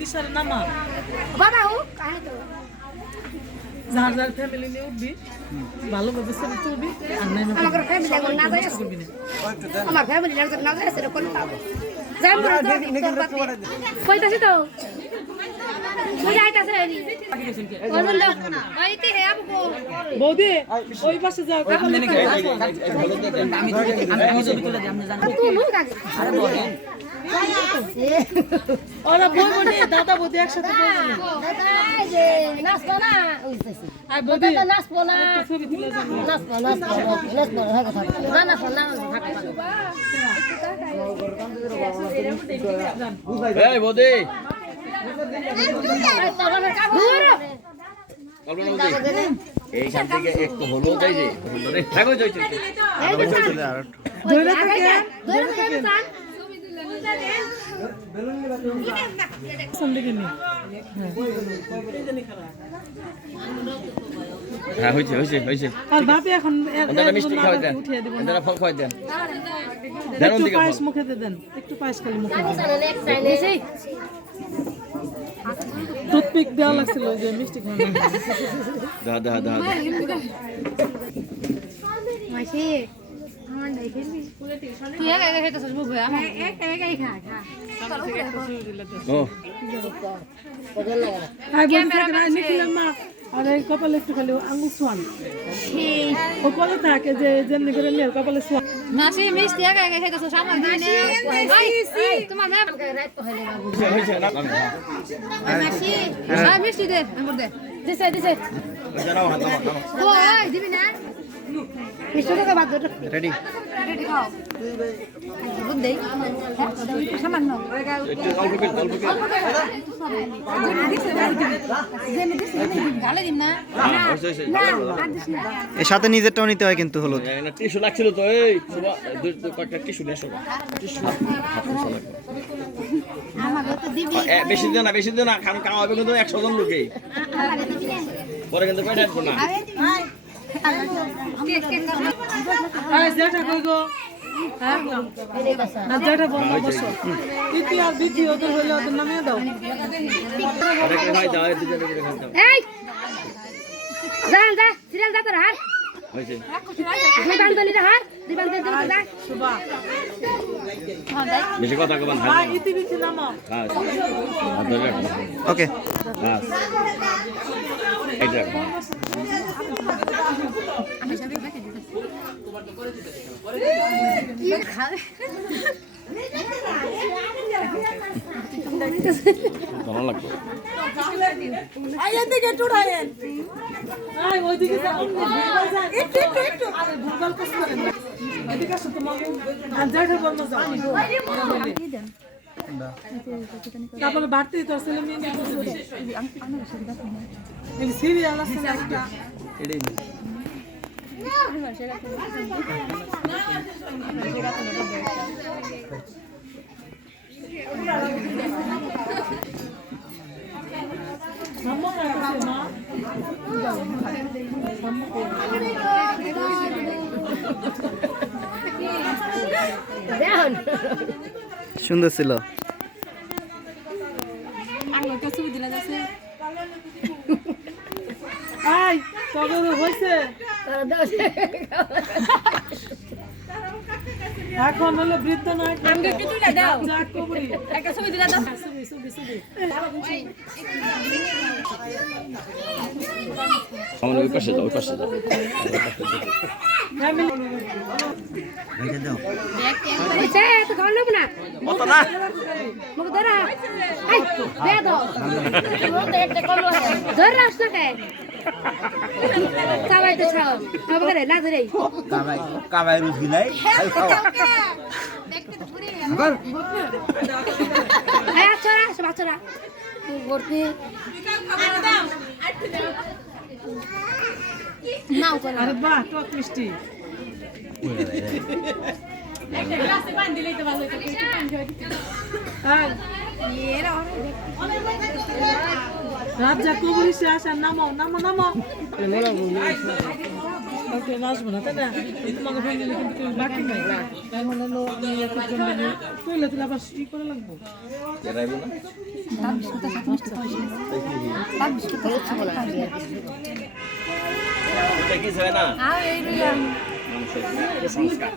দিশারে নামা যার যার ফ্যামিলি নিয়ে উঠবি ভালোভাবে ছবি তুলবি আর নাই আমার ফ্যামিলি না যায় সেরকম পাবো যাই কইতাছি তো বৌদি ওই পাশে যাও ওরা বই বলে দাদা বৌদি একসাথে নাচবো না নাচবো না ছবি তুলে যাবো নাচবো না নাচবো না এই বৌদি এইখান থেকে একটু হলো যাই যে থাকো যাই হ্যাঁ হয়েছে হয়েছে হয়েছে আর বাপি এখন মিষ্টি খাওয়াই দেন ফল খাওয়াই দেন একটু পায়েস মুখে দেন একটু পায়েস খালি মুখে দেন টুথপিক দেওয়া লাগছিল ওই যে মিষ্টি খাওয়ানো দা মাসি আমার নাই খেলবি তুই একা একা খেতেছিস বুবু আমি একা একাই খা ও আই বলতে নিখিলের মা আরে কপালে একটু খালি আঙ্গুল সোয়ান ও বলে থাকে যে যেমনি করে মেয়ের কপালে সোয়ান মাসি মিষ্টি একা একা খেতেছিস আমার দিনে তোমার মেয়ে রাত তো হইলে বাবু মাসি আর মিষ্টি দে আমার দে দিছে জানাও হাত নাও ওই দিবি না মিষ্টি তো বাদ দে রেডি রেডি খাও বুঝ দেই সামান্য একটু অল্প করে গালে দিন না এর সাথে নিজেরটাও নিতে হয় কিন্তু হলুদ টিস্যু লাগছিল তো এই কয়েকটা টিস্যু নিয়ে এসো টিস্যু আমাকে তো দিবি বেশি দিও না খান খাওয়া হবে কিন্তু 100 জন লোকেই পরে কিন্তু পেট হাঁটবো না আয় যেটা কই গো হ্যাঁ না যেটা বন্ধ বসো তৃতীয় আর দ্বিতীয় ওদের হইলে ওদের নামিয়ে দাও আরে ভাই দাও দুজনে করে খান দাও এই যা সিরিয়াল যা তোর হার হইছে দুই বান্দলি হার দুই বান্দলি যা সুবা বেশি কথা কবান হ্যাঁ ইতি নামাও হ্যাঁ ওকে হ্যাঁ এইটা কি খাবে ভালো লাগবে আইয়া দিকে টুড়ায়েন আয় ওইদিকে যাও একটু আরে ভুলভাল কাজ করেন না এদিকে আসো তোমার আর যেটা বলবো যাও তারপরে বাড়তি তোর ছেলে মেয়ে এই সিরিয়াল আছে না একটা এটাই সুন্দর ছিল আই তবে হয়েছে এখন হলো বৃদ্ধ নয় আমার ওই পাশে দাও বুঝছে তো খাওয়া লোক না কত না মুখ ধরা এই দে দাও ধর রাস না কে খাওয়াই তো খাও খাবো করে না ধরে কামাই রুচি নাই দেখতে তো পুরি আবার হ্যাঁ চড়া সব চড়া ভর্তি নাও করে আরে বাহ টক মিষ্টি রাজ্জাক কবুল আসা নামো কালকে আসবো না তাই না তোমাকে ফ্যামিলি কিন্তু কেউ বাকি নাই এখন হলো আমি একটা ফ্যামিলি তুইলে তুলে আবার ই করে লাগবো কেরাইবো না এটা কি হয় না মানুষের সংস্কার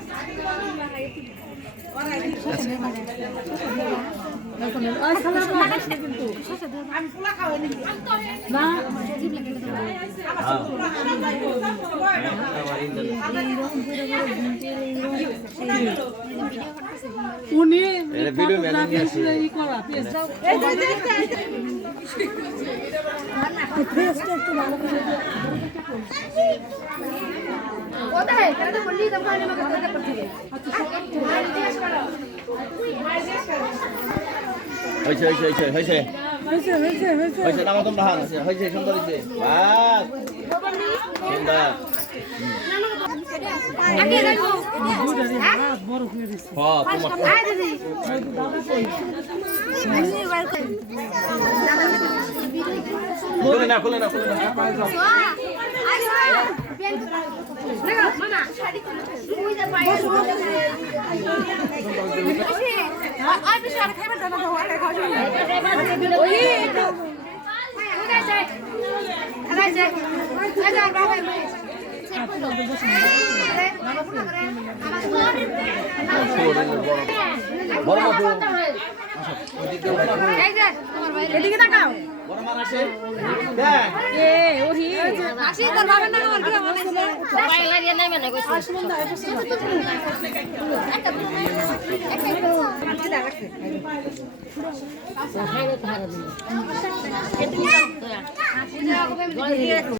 উনি ভিডিও মেলে নিয়ে আসি ই করা পেজ হয়েছে হয়েছে হয়েছে হয়েছে হয়েছে নামা তোমরা হান হয়েছে সুন্দর হয়েছে বাস সুন্দর বড় হয়ে গেছে খুলে না খুলে না খুলে না বড় মতো এদিকে তাকাও বড় মান আসে হ্যাঁ আসি তোর বাবার নাম আর কি মনে আছে বাইলা দিয়ে নাই মানে কইছি একটা